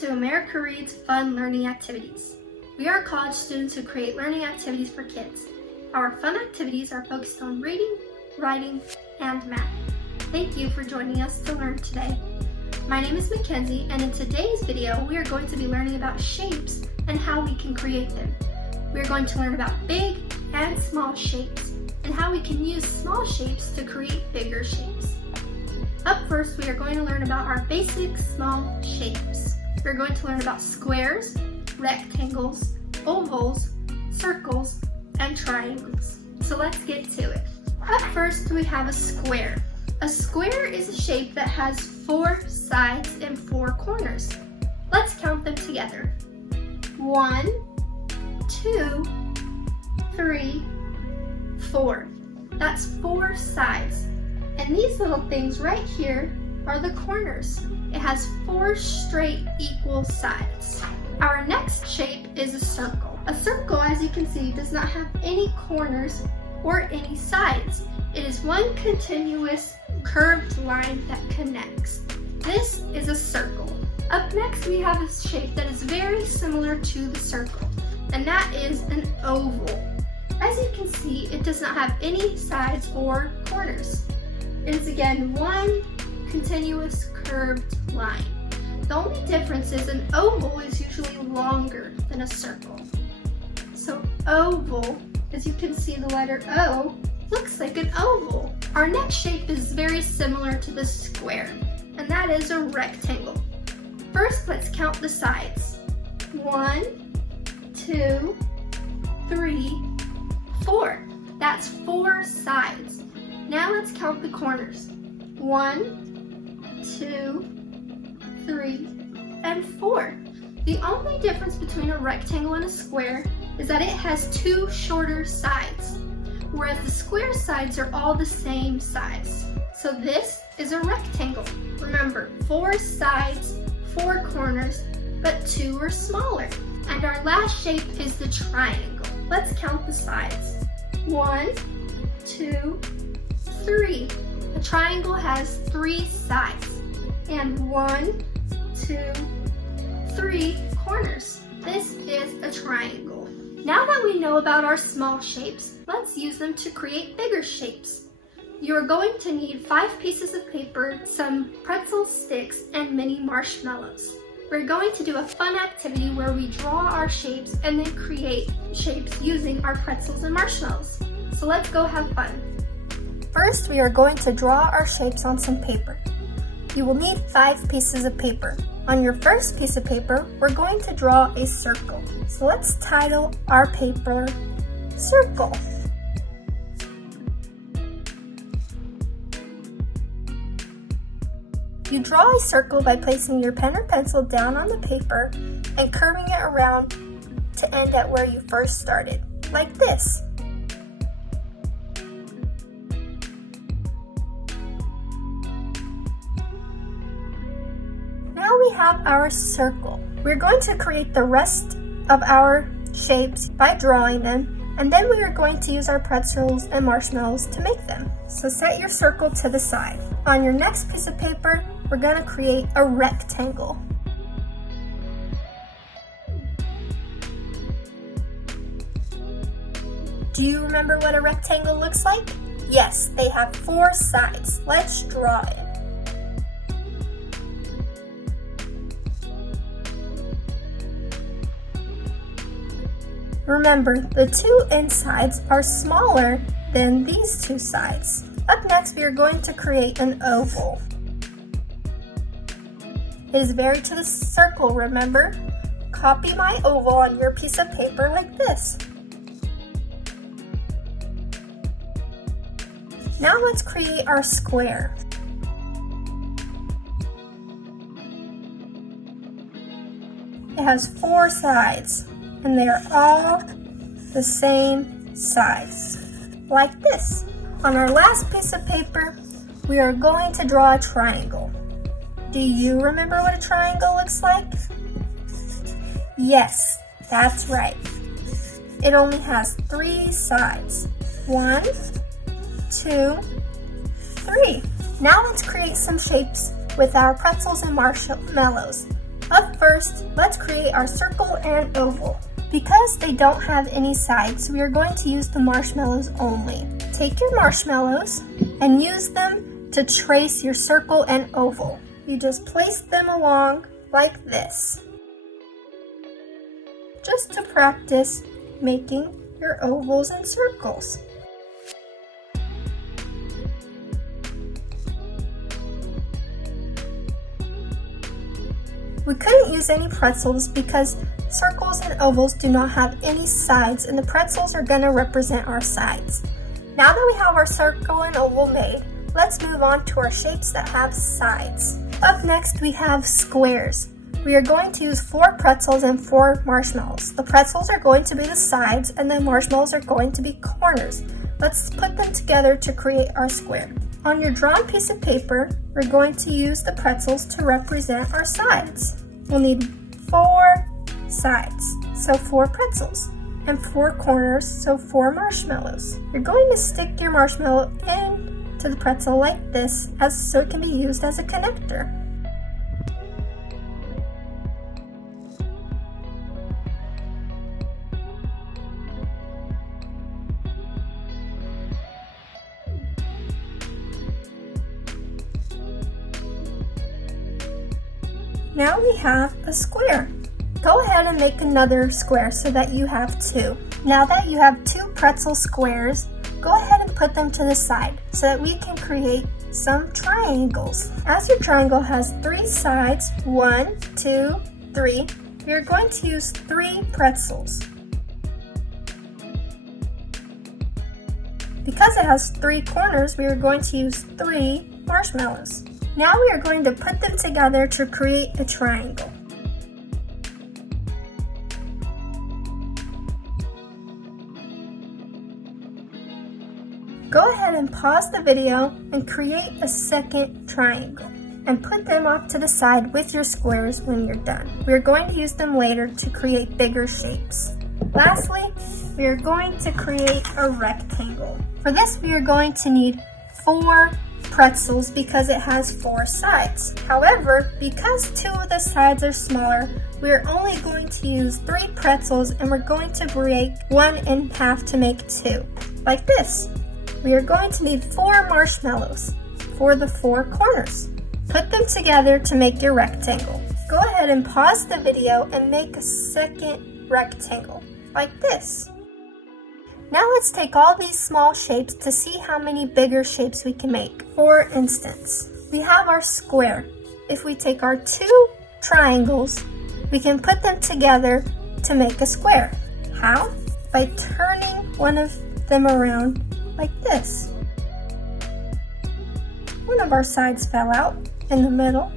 to America Reads Fun Learning Activities. We are college students who create learning activities for kids. Our fun activities are focused on reading, writing, and math. Thank you for joining us to learn today. My name is Mackenzie, and in today's video, we are going to be learning about shapes and how we can create them. We are going to learn about big and small shapes and how we can use small shapes to create bigger shapes. Up first, we are going to learn about our basic small shapes. We're going to learn about squares, rectangles, ovals, circles, and triangles. So let's get to it. Up first, we have a square. A square is a shape that has 4 sides and 4 corners. Let's count them together. 1, 2, 3, 4. That's 4 sides. And these little things right here are the corners. It has 4 straight equal sides. Our next shape is a circle. A circle, as you can see, does not have any corners or any sides. It is one continuous curved line that connects. This is a circle. Up next, we have a shape that is very similar to the circle, and that is an oval. As you can see, it does not have any sides or corners. It is again one continuous curved line. The only difference is an oval is usually longer than a circle. So oval, as you can see the letter O, looks like an oval. Our next shape is very similar to the square, and that is a rectangle. First, let's count the sides. 1, 2, 3, 4. That's 4 sides. Now let's count the corners. 1, 2, 3, and 4. The only difference between a rectangle and a square is that it has 2 shorter sides, whereas the square sides are all the same size. So this is a rectangle. Remember, 4 sides, 4 corners, but 2 are smaller. And our last shape is the triangle. Let's count the sides. 1, 2, 3. A triangle has 3 sides and 1, 2, 3 corners. This is a triangle. Now that we know about our small shapes, let's use them to create bigger shapes. You are going to need 5 pieces of paper, some pretzel sticks, and mini marshmallows. We're going to do a fun activity where we draw our shapes and then create shapes using our pretzels and marshmallows. So let's go have fun. First, we are going to draw our shapes on some paper. You will need 5 pieces of paper. On your first piece of paper, we're going to draw a circle. So let's title our paper Circle. You draw a circle by placing your pen or pencil down on the paper and curving it around to end at where you first started, like this. Now we have our circle. We're going to create the rest of our shapes by drawing them, and then we are going to use our pretzels and marshmallows to make them. So set your circle to the side. On your next piece of paper, we're going to create a rectangle. Do you remember what a rectangle looks like? Yes, they have 4 sides. Let's draw it. Remember, the 2 insides are smaller than these 2 sides. Up next, we are going to create an oval. It is very to the circle, remember? Copy my oval on your piece of paper like this. Now let's create our square. It has 4 sides, and they are all the same size, like this. On our last piece of paper, we are going to draw a triangle. Do you remember what a triangle looks like? Yes, that's right. It only has 3 sides. 1, 2, 3. Now let's create some shapes with our pretzels and marshmallows. Up first, let's create our circle and oval. Because they don't have any sides, we are going to use the marshmallows only. Take your marshmallows and use them to trace your circle and oval. You just place them along like this, just to practice making your ovals and circles. We couldn't use any pretzels because circles and ovals do not have any sides, and the pretzels are going to represent our sides. Now that we have our circle and oval made, let's move on to our shapes that have sides. Up next, we have squares. We are going to use 4 pretzels and 4 marshmallows. The pretzels are going to be the sides and the marshmallows are going to be corners. Let's put them together to create our square. On your drawn piece of paper, we're going to use the pretzels to represent our sides. We'll need 4 sides, so 4 pretzels, and 4 corners, so 4 marshmallows. You're going to stick your marshmallow into the pretzel like this, so it can be used as a connector. Now we have a square. Go ahead and make another square so that you have 2. Now that you have 2 pretzel squares, go ahead and put them to the side so that we can create some triangles. As your triangle has 3 sides, 1, 2, 3, we are going to use 3 pretzels. Because it has 3 corners, we are going to use 3 marshmallows. Now we are going to put them together to create a triangle. Go ahead and pause the video and create a second triangle and put them off to the side with your squares when you're done. We are going to use them later to create bigger shapes. Lastly, we are going to create a rectangle. For this, we are going to need 4 pretzels because it has 4 sides. However, because 2 of the sides are smaller, we are only going to use 3 pretzels and we're going to break 1 in half to make 2, like this. We are going to need 4 marshmallows for the 4 corners. Put them together to make your rectangle. Go ahead and pause the video and make a second rectangle, like this. Now let's take all these small shapes to see how many bigger shapes we can make. For instance, we have our square. If we take our 2 triangles, we can put them together to make a square. How? By turning one of them around like this. One of our sides fell out in the middle,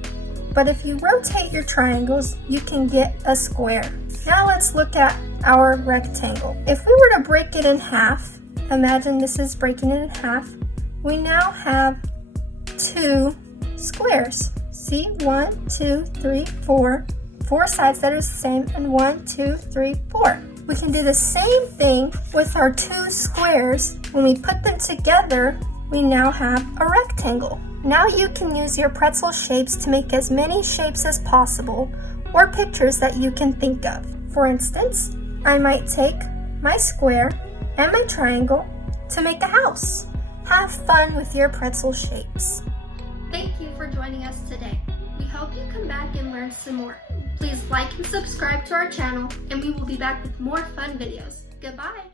but if you rotate your triangles, you can get a square. Now let's look at our rectangle. If we were to break it in half, imagine this is breaking it in half, we now have 2 squares. See, 1, 2, 3, 4. 4 sides that are the same, and 1, 2, 3, 4. We can do the same thing with our 2 squares. When we put them together, we now have a rectangle. Now you can use your pretzel shapes to make as many shapes as possible, or pictures that you can think of. For instance, I might take my square and my triangle to make a house. Have fun with your pretzel shapes. Thank you for joining us today. We hope you come back and learn some more. Please like and subscribe to our channel, and we will be back with more fun videos. Goodbye.